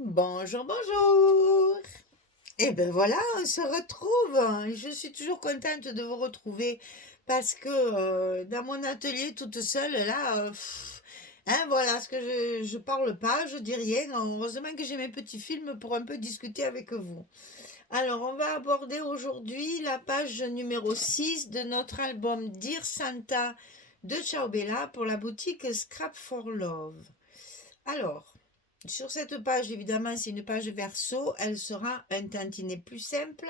Bonjour, bonjour. Et ben voilà, on se retrouve. Je suis toujours contente de vous retrouver parce que dans mon atelier toute seule, là, hein, voilà, ce que je parle pas, je dis rien. Heureusement que j'ai mes petits films pour un peu discuter avec vous. Alors, on va aborder aujourd'hui la page numéro 6 de notre album Dear Santa de Ciao Bella pour la boutique Scrap for Love. Alors, sur cette page, évidemment, c'est une page verso, elle sera un tantinet plus simple,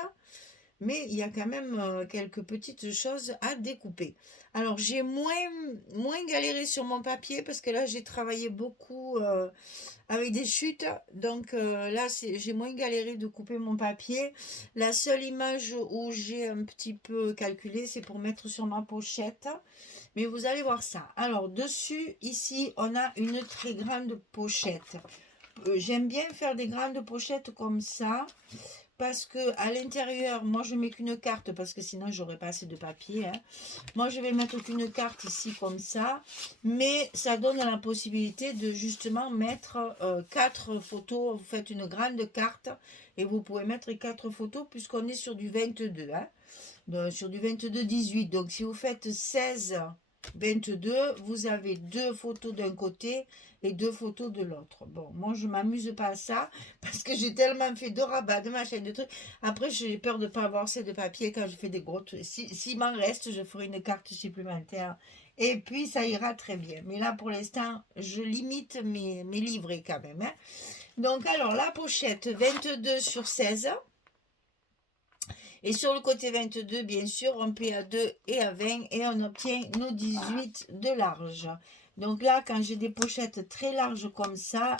mais il y a quand même quelques petites choses à découper. Alors, j'ai moins galéré sur mon papier parce que là, j'ai travaillé beaucoup avec des chutes, donc là, j'ai moins galéré de couper mon papier. La seule image où j'ai un petit peu calculé, c'est pour mettre sur ma pochette. Mais vous allez voir ça. Alors, dessus, ici, on a une très grande pochette. J'aime bien faire des grandes pochettes comme ça parce que à l'intérieur, moi je mets qu'une carte parce que sinon j'aurais pas assez de papier, hein. Moi je vais mettre qu'une carte ici comme ça, mais ça donne la possibilité de justement mettre quatre photos. Vous faites une grande carte et vous pouvez mettre quatre photos puisqu'on est sur du 22, hein, sur du 22-18. Donc si vous faites 16-22, vous avez deux photos d'un côté et deux photos de l'autre. Bon, moi je m'amuse pas à ça parce que j'ai tellement fait de rabats, de machins, de trucs. Après, j'ai peur de ne pas avoir assez de papier quand je fais des gros trucs. S'il m'en reste, je ferai une carte supplémentaire. Et puis, ça ira très bien. Mais là, pour l'instant, je limite mes livrets quand même, hein. Donc, alors, la pochette 22/16. Et sur le côté 22, bien sûr, on plie à 2 et à 20 et on obtient nos 18 de large. Donc là, quand j'ai des pochettes très larges comme ça,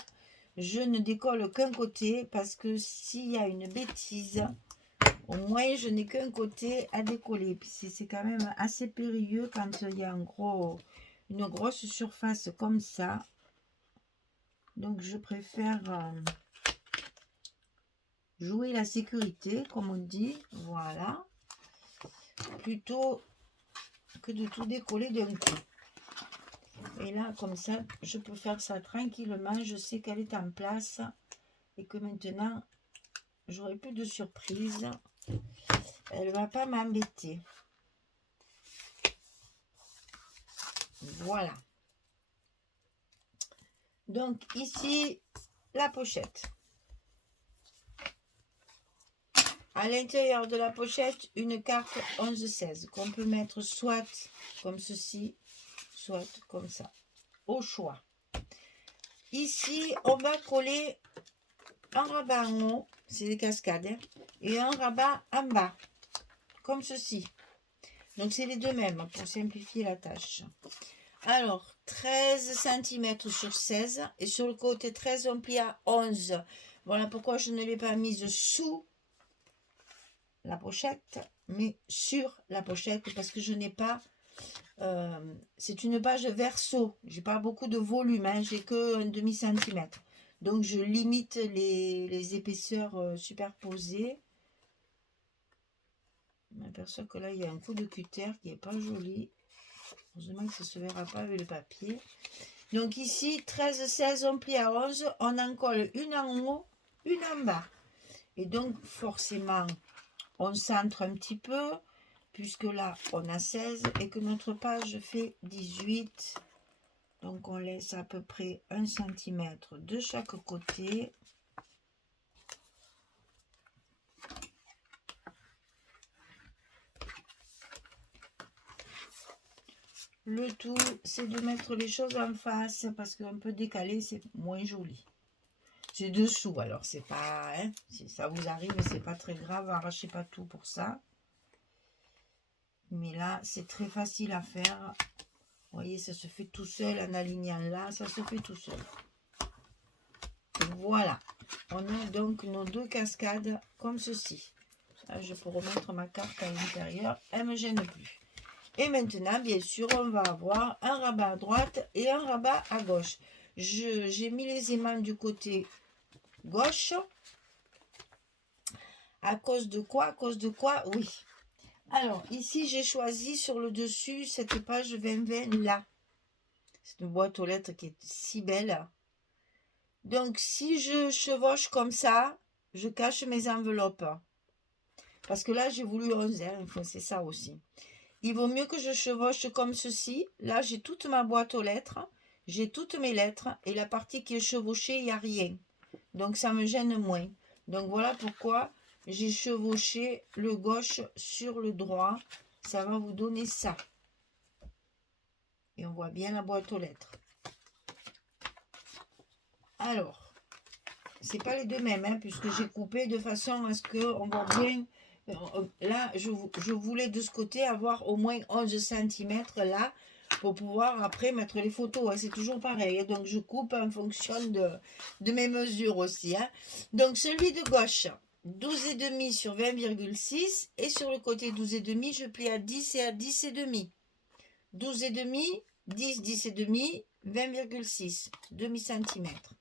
je ne décolle qu'un côté parce que s'il y a une bêtise, au moins je n'ai qu'un côté à décoller. Puis c'est quand même assez périlleux quand il y a une grosse surface comme ça. Donc je préfère jouer la sécurité, comme on dit. Voilà. Plutôt que de tout décoller d'un coup. Et là, comme ça, je peux faire ça tranquillement. Je sais qu'elle est en place et que maintenant, j'aurai plus de surprise. Elle va pas m'embêter. Voilà. Donc ici, la pochette. À l'intérieur de la pochette, une carte 11-16 qu'on peut mettre soit comme ceci, soit comme ça, au choix. Ici, on va coller un rabat en haut, c'est des cascades, hein, et un rabat en bas, comme ceci. Donc c'est les deux mêmes pour simplifier la tâche. Alors, 13 cm sur 16 et sur le côté 13, on plie à 11. Voilà pourquoi je ne l'ai pas mise sous la pochette, mais sur la pochette parce que je n'ai pas... c'est une page verso, j'ai pas beaucoup de volume, hein, j'ai que un demi-centimètre. Donc je limite les épaisseurs superposées. Je m'aperçois que là il y a un coup de cutter qui est pas joli. Heureusement que ça ne se verra pas avec le papier. Donc ici, 13-16, on plie à 11, on en colle une en haut, une en bas. Et donc forcément, on centre un petit peu, puisque là, on a 16 et que notre page fait 18. Donc on laisse à peu près 1 cm de chaque côté. Le tout, c'est de mettre les choses en face, parce qu'un peu décalé, c'est moins joli. C'est dessous, alors c'est pas, hein, si ça vous arrive, c'est pas très grave, arrachez pas tout pour ça. Mais là, c'est très facile à faire. Vous voyez, ça se fait tout seul en alignant là, ça se fait tout seul. Voilà, on a donc nos deux cascades comme ceci. Là, je peux remettre ma carte à l'intérieur, elle ne me gêne plus. Et maintenant, bien sûr, on va avoir un rabat à droite et un rabat à gauche. J'ai mis les aimants du côté gauche. À cause de quoi? À cause de quoi? Oui. Alors, ici, j'ai choisi sur le dessus cette page 2020 là. C'est une boîte aux lettres qui est si belle. Donc, si je chevauche comme ça, je cache mes enveloppes. Parce que là, j'ai voulu 11, hein, c'est ça aussi. Il vaut mieux que je chevauche comme ceci. Là, j'ai toute ma boîte aux lettres. J'ai toutes mes lettres. Et la partie qui est chevauchée, il n'y a rien. Donc, ça me gêne moins. Donc, voilà pourquoi j'ai chevauché le gauche sur le droit. Ça va vous donner ça. Et on voit bien la boîte aux lettres. Alors, c'est pas les deux mêmes, hein, puisque j'ai coupé de façon à ce qu'on voit bien. Là, je voulais de ce côté avoir au moins 11 cm là, pour pouvoir après mettre les photos. Hein, c'est toujours pareil. Hein, donc, je coupe en fonction de mes mesures aussi. Hein. Donc, celui de gauche, 12,5 sur 20,6. Et sur le côté 12,5, je plie à 10 et à 10,5. 12,5, 10, 10,5, 20,6, demi-centimètre.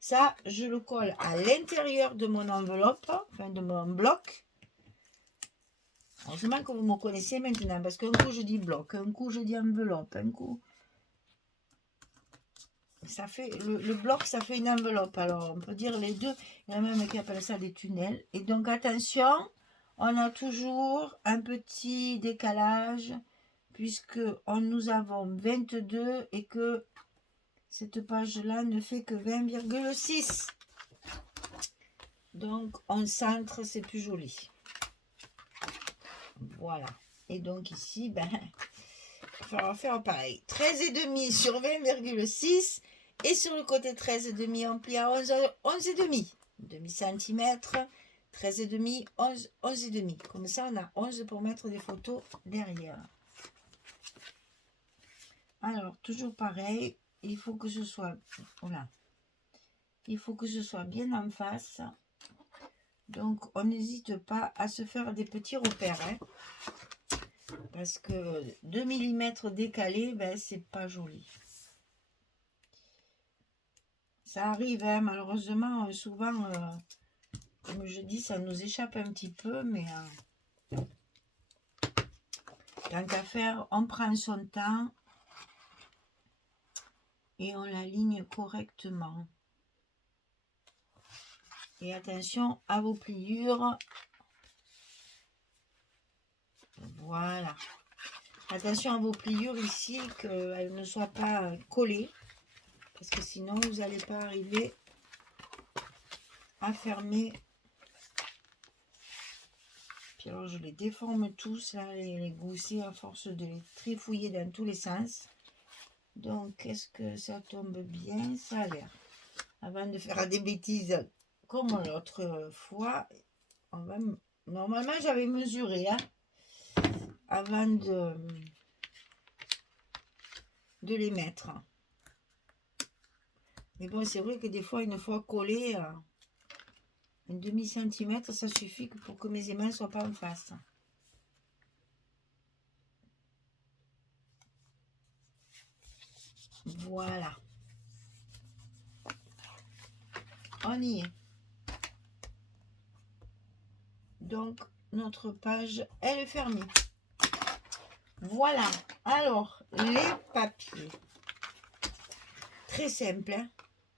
Ça, je le colle à l'intérieur de mon enveloppe, enfin de mon bloc. Heureusement que vous me connaissez maintenant, parce qu'un coup je dis bloc, un coup je dis enveloppe, un coup... Ça fait, le bloc, ça fait une enveloppe. Alors, on peut dire les deux. Il y en a même qui appellent ça des tunnels. Et donc, attention, on a toujours un petit décalage, puisque nous avons 22 et que cette page-là ne fait que 20,6. Donc, on centre, c'est plus joli. Voilà. Et donc ici, ben, il va faire pareil. 13,5 sur 20,6. Et sur le côté 13,5, on plie à 11,5. Demi-centimètre. 13,5, 11,5. Comme ça, on a 11 pour mettre des photos derrière. Alors, toujours pareil. Il faut que ce soit... Voilà. Il faut que ce soit bien en face. Donc, on n'hésite pas à se faire des petits repères. Hein, parce que 2 mm décalés, ben, c'est pas joli. Ça arrive, hein, malheureusement, souvent, comme je dis, ça nous échappe un petit peu, mais tant qu'à faire, on prend son temps et on l'aligne correctement. Et attention à vos pliures. Voilà. Attention à vos pliures ici, qu'elles ne soient pas collées. Parce que sinon, vous n'allez pas arriver à fermer. Puis alors, je les déforme tous, là, les gousset à force de les trifouiller dans tous les sens. Donc, est-ce que ça tombe bien? Ça a l'air. Avant de faire des bêtises comme l'autre fois, normalement, j'avais mesuré, hein, avant de les mettre. Mais bon, c'est vrai que des fois, une fois collé, un demi-centimètre, ça suffit pour que mes aimants ne soient pas en face. Voilà. On y est. Donc, notre page, elle est fermée. Voilà. Alors, les papiers. Très simple, hein.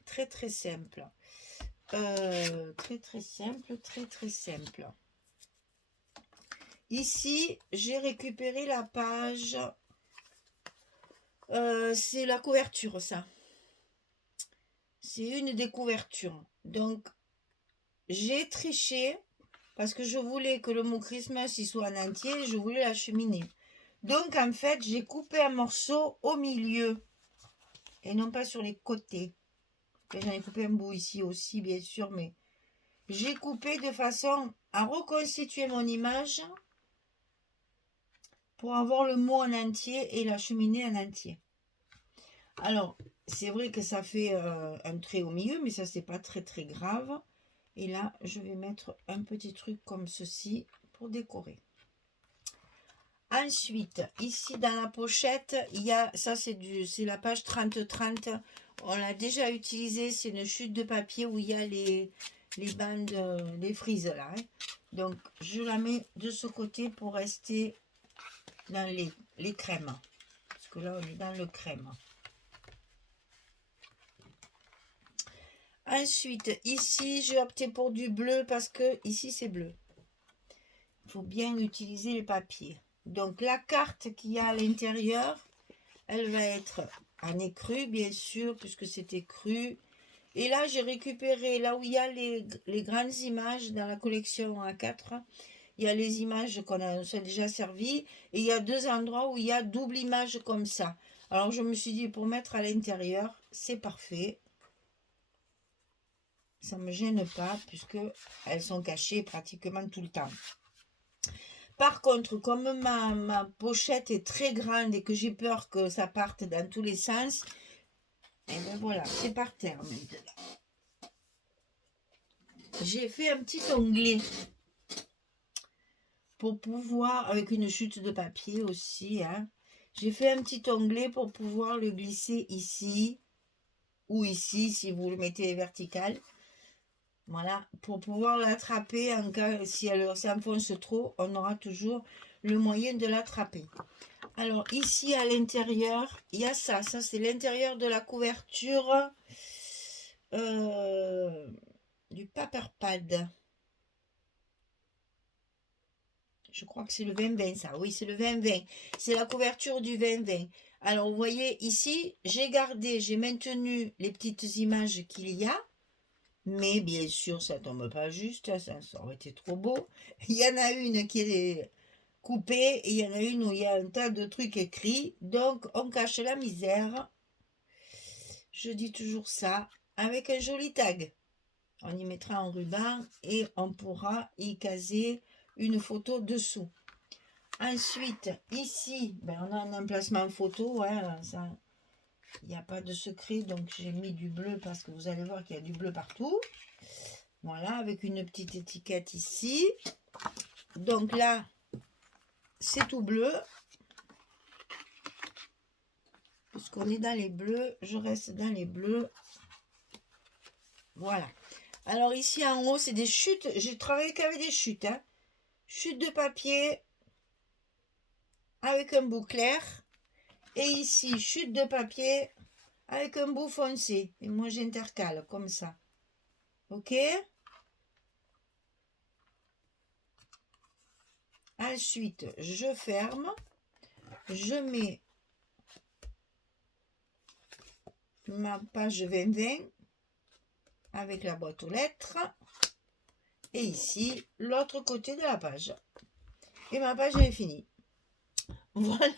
Très, très simple. Très simple. Ici, j'ai récupéré la page. C'est la couverture, ça. C'est une des couvertures. Donc, j'ai triché parce que je voulais que le mot Christmas il soit en entier. Je voulais l'acheminer. Donc, en fait, j'ai coupé un morceau au milieu et non pas sur les côtés. J'en ai coupé un bout ici aussi, bien sûr, mais j'ai coupé de façon à reconstituer mon image pour avoir le mot en entier et l'acheminer en entier. Alors, c'est vrai que ça fait un trait au milieu, mais ça, c'est pas très très grave. Et là, je vais mettre un petit truc comme ceci pour décorer. Ensuite, ici dans la pochette, il y a, ça c'est la page 30-30. On l'a déjà utilisé, c'est une chute de papier où il y a les bandes, les frises là. Hein. Donc, je la mets de ce côté pour rester dans les crèmes. Parce que là, on est dans le crème. Ensuite, ici, j'ai opté pour du bleu parce que ici, c'est bleu. Il faut bien utiliser les papiers. Donc, la carte qu'il y a à l'intérieur, elle va être en écru, bien sûr, puisque c'était cru. Et là, j'ai récupéré, là où il y a les grandes images dans la collection A4, il y a les images qu'on a déjà servies, et il y a deux endroits où il y a double image comme ça. Alors, je me suis dit, pour mettre à l'intérieur, c'est parfait. Ça ne me gêne pas, puisque elles sont cachées pratiquement tout le temps. Par contre, comme ma pochette est très grande et que j'ai peur que ça parte dans tous les sens, et bien voilà, c'est par terre maintenant. J'ai fait un petit onglet pour pouvoir, avec une chute de papier aussi, hein. J'ai fait un petit onglet pour pouvoir le glisser ici ou ici si vous le mettez vertical. Voilà, pour pouvoir l'attraper en cas si elle s'enfonce trop, on aura toujours le moyen de l'attraper. Alors ici à l'intérieur, il y a ça c'est l'intérieur de la couverture du paper pad. Je crois que c'est le 20-20 ça, oui c'est le 20-20, c'est la couverture du 20-20. Alors vous voyez ici, j'ai maintenu les petites images qu'il y a, mais bien sûr ça tombe pas juste, ça aurait été trop beau. Il y en a une qui est coupée et il y en a une où il y a un tas de trucs écrits, donc on cache la misère. Je dis toujours ça, avec un joli tag. On y mettra en ruban et on pourra y caser une photo dessous. Ensuite, ici, on a un emplacement photo, hein, ça, il n'y a pas de secret, donc j'ai mis du bleu parce que vous allez voir qu'il y a du bleu partout. Voilà, avec une petite étiquette ici. Donc là, c'est tout bleu. Puisqu'on est dans les bleus, je reste dans les bleus. Voilà. Alors ici en haut, c'est des chutes. J'ai travaillé qu'avec des chutes. Hein. Chutes de papier avec un bout clair. Et ici, chute de papier avec un bout foncé. Et moi, j'intercale comme ça. Ok? Ensuite, je ferme. Je mets ma page 20-20 avec la boîte aux lettres. Et ici, l'autre côté de la page. Et ma page est finie. Voilà.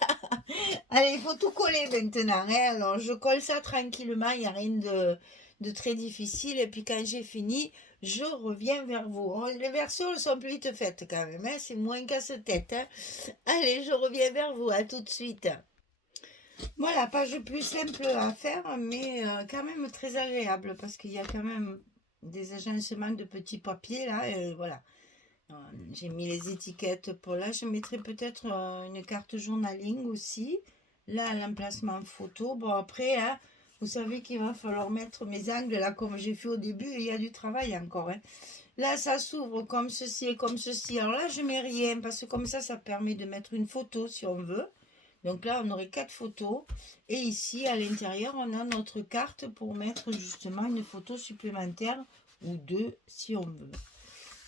Allez, il faut tout coller maintenant. Hein. Alors, je colle ça tranquillement. Il n'y a rien de très difficile. Et puis, quand j'ai fini, je reviens vers vous. Oh, les versions sont plus vite faites quand même. Hein. C'est moins casse-tête. Hein. Allez, je reviens vers vous. À tout de suite. Voilà, page plus simple à faire, mais quand même très agréable parce qu'il y a quand même des agencements de petits papiers là. Voilà. J'ai mis les étiquettes pour là. Je mettrai peut-être une carte journaling aussi. Là, l'emplacement photo. Bon, après, hein, vous savez qu'il va falloir mettre mes angles là, comme j'ai fait au début. Il y a du travail encore. Hein. Là, ça s'ouvre comme ceci et comme ceci. Alors là, je mets rien parce que comme ça permet de mettre une photo si on veut. Donc là, on aurait 4 photos. Et ici, à l'intérieur, on a notre carte pour mettre justement une photo supplémentaire ou deux si on veut.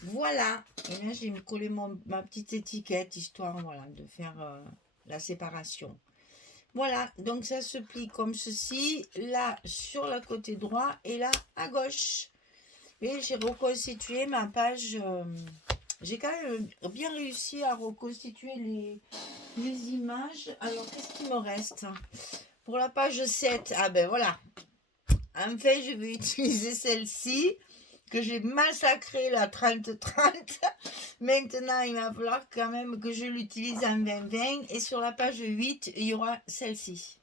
Voilà, et là j'ai collé ma petite étiquette histoire voilà, de faire la séparation. Voilà, donc ça se plie comme ceci, là sur le côté droit et là à gauche. Et j'ai reconstitué ma page, j'ai quand même bien réussi à reconstituer les images. Alors qu'est-ce qui me reste? Pour la page 7, ah ben voilà, enfin je vais utiliser celle-ci que j'ai massacré la 30-30. Maintenant, il va falloir quand même que je l'utilise en 20-20. Et sur la page 8, il y aura celle-ci.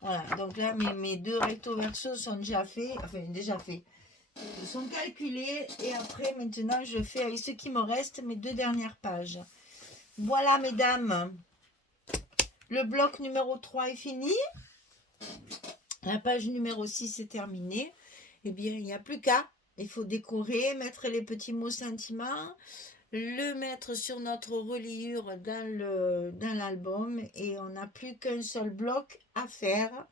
Voilà, donc là, mes deux recto verso sont déjà faits. Enfin, déjà faits. Ils sont calculés. Et après, maintenant, je fais avec ce qui me reste mes deux dernières pages. Voilà, mesdames. Le bloc numéro 3 est fini. La page numéro 6 est terminée. Eh bien, il n'y a plus qu'à. Il faut décorer, mettre les petits mots sentiments, le mettre sur notre reliure dans l'album et on n'a plus qu'un seul bloc à faire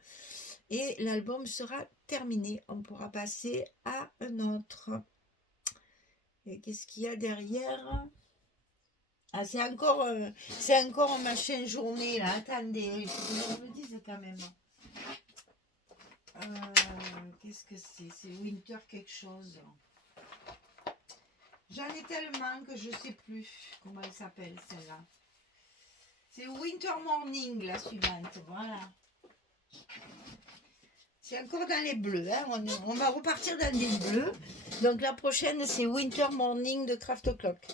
et l'album sera terminé. On pourra passer à un autre. Et qu'est-ce qu'il y a derrière? Ah, c'est encore un machin journée, là. Attendez, il faut que je vous le dise quand même. Qu'est-ce que c'est? C'est Winter quelque chose. J'en ai tellement que je sais plus comment elle s'appelle, celle-là. C'est Winter Morning, la suivante. Voilà. C'est encore dans les bleus. Hein. On va repartir dans les bleus. Donc la prochaine, c'est Winter Morning de Craft Clock.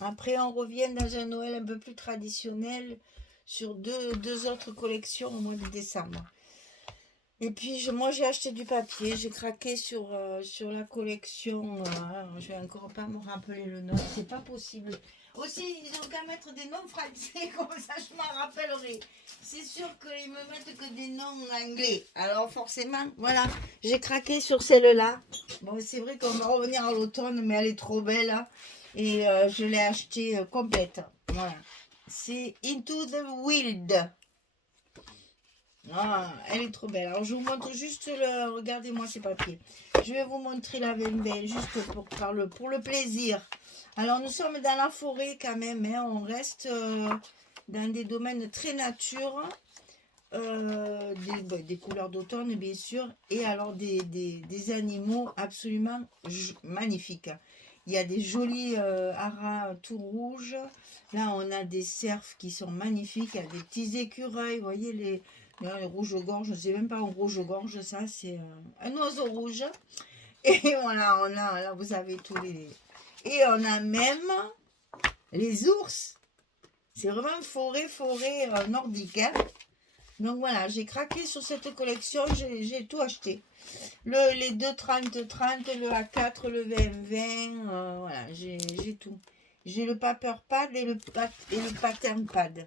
Après, on revient dans un Noël un peu plus traditionnel sur deux autres collections au mois de décembre. Et puis, moi, j'ai acheté du papier. J'ai craqué sur la collection. Je vais encore pas me rappeler le nom. C'est pas possible. Aussi, ils ont qu'à mettre des noms français. Comme ça, je m'en rappellerai. C'est sûr qu'ils me mettent que des noms anglais. Alors, forcément, voilà. J'ai craqué sur celle-là. Bon, c'est vrai qu'on va revenir à l'automne, mais elle est trop belle. Hein. Et je l'ai achetée complète. Voilà. C'est Into the Wild. Ah, elle est trop belle. Alors, je vous montre juste le... Regardez-moi ces papiers. Je vais vous montrer la belle juste pour le plaisir. Alors, nous sommes dans la forêt quand même. Hein. On reste dans des domaines très nature. Des couleurs d'automne, bien sûr. Et alors, des animaux absolument magnifiques. Il y a des jolis haras tout rouges. Là, on a des cerfs qui sont magnifiques. Il y a des petits écureuils. Vous voyez les rouge-gorge. Je ne sais même pas un rouge-gorge. Ça, c'est un oiseau rouge. Et voilà, là, vous avez tous les... Et on a même les ours. C'est vraiment une forêt nordique. Hein. Donc voilà, j'ai craqué sur cette collection. J'ai tout acheté. Les 2 30-30, le A4, le 20-20, voilà, j'ai tout. J'ai le paper pad et le pattern pad.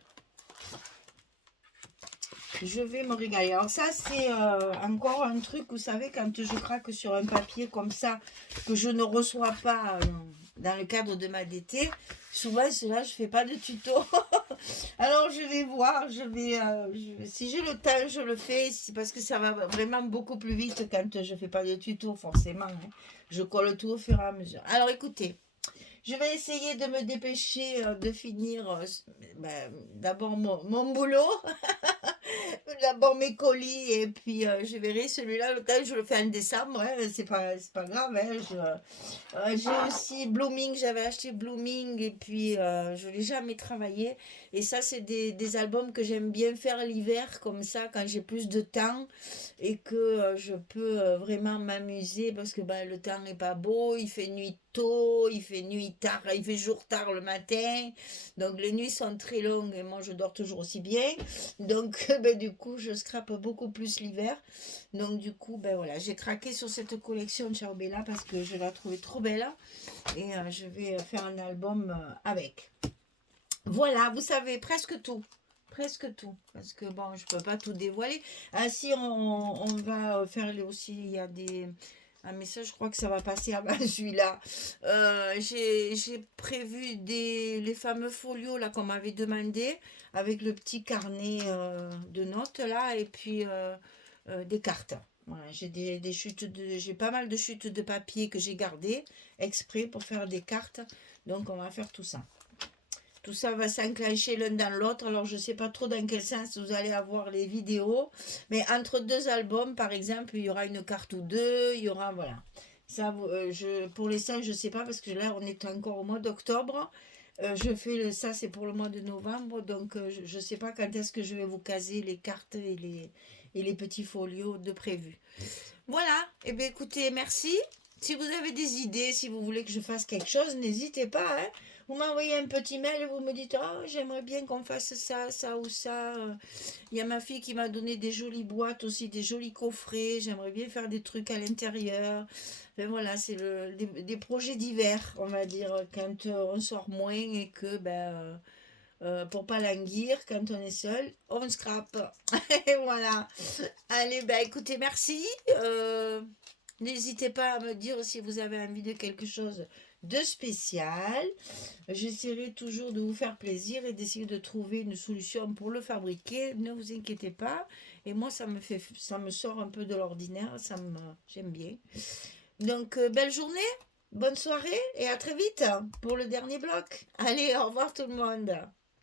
Je vais me régaler. Alors ça, c'est encore un truc, vous savez, quand je craque sur un papier comme ça, que je ne reçois pas dans le cadre de ma DT, souvent, cela, je fais pas de tuto. Alors, je vais voir, si j'ai le temps, je le fais, parce que ça va vraiment beaucoup plus vite quand je fais pas de tuto, forcément. Hein. Je colle tout au fur et à mesure. Alors, écoutez, je vais essayer de me dépêcher de finir d'abord mon boulot. D'abord mes colis et puis je verrai celui-là, le temps je le fais en décembre, hein, c'est pas grave. Hein, j'ai aussi Blooming, j'avais acheté Blooming et puis je ne l'ai jamais travaillé. Et ça, c'est des albums que j'aime bien faire l'hiver, comme ça, quand j'ai plus de temps et que je peux vraiment m'amuser parce que le temps n'est pas beau, il fait nuit tôt, il fait nuit tard, il fait jour tard le matin. Donc les nuits sont très longues et moi je dors toujours aussi bien. Donc du coup je scrape beaucoup plus l'hiver. Donc du coup voilà, j'ai craqué sur cette collection de Ciao Bella parce que je la trouvais trop belle. Et je vais faire un album avec. Voilà, vous savez presque tout. Presque tout. Parce que bon, je peux pas tout dévoiler. Ah si, on va faire aussi, il y a des... Ah mais ça, je crois que ça va passer avant celui-là. J'ai prévu les fameux folios là qu'on m'avait demandé avec le petit carnet de notes là et puis des cartes. Voilà, j'ai pas mal de chutes de papier que j'ai gardées exprès pour faire des cartes. Donc on va faire tout ça. Tout ça va s'enclencher l'un dans l'autre. Alors, je ne sais pas trop dans quel sens vous allez avoir les vidéos. Mais entre 2 albums, par exemple, il y aura une carte ou 2. Il y aura, voilà. Ça, pour l'instant, je ne sais pas parce que là, on est encore au mois d'octobre. Je fais ça, c'est pour le mois de novembre. Donc, je ne sais pas quand est-ce que je vais vous caser les cartes et les petits folios de prévu. Voilà. Eh bien, écoutez, merci. Si vous avez des idées, si vous voulez que je fasse quelque chose, n'hésitez pas. Hein. Vous m'envoyez un petit mail et vous me dites « Oh, j'aimerais bien qu'on fasse ça, ça ou ça. » Il y a ma fille qui m'a donné des jolies boîtes aussi, des jolis coffrets. J'aimerais bien faire des trucs à l'intérieur. Ben voilà, c'est des projets divers, on va dire, quand on sort moins et que, pour pas languir, quand on est seul, on scrape. Et voilà. Allez, écoutez, merci. N'hésitez pas à me dire si vous avez envie de quelque chose de spécial. J'essaierai toujours de vous faire plaisir et d'essayer de trouver une solution pour le fabriquer. Ne vous inquiétez pas. Et moi, ça me sort un peu de l'ordinaire, j'aime bien. Donc, belle journée, bonne soirée et à très vite pour le dernier bloc. Allez, au revoir tout le monde.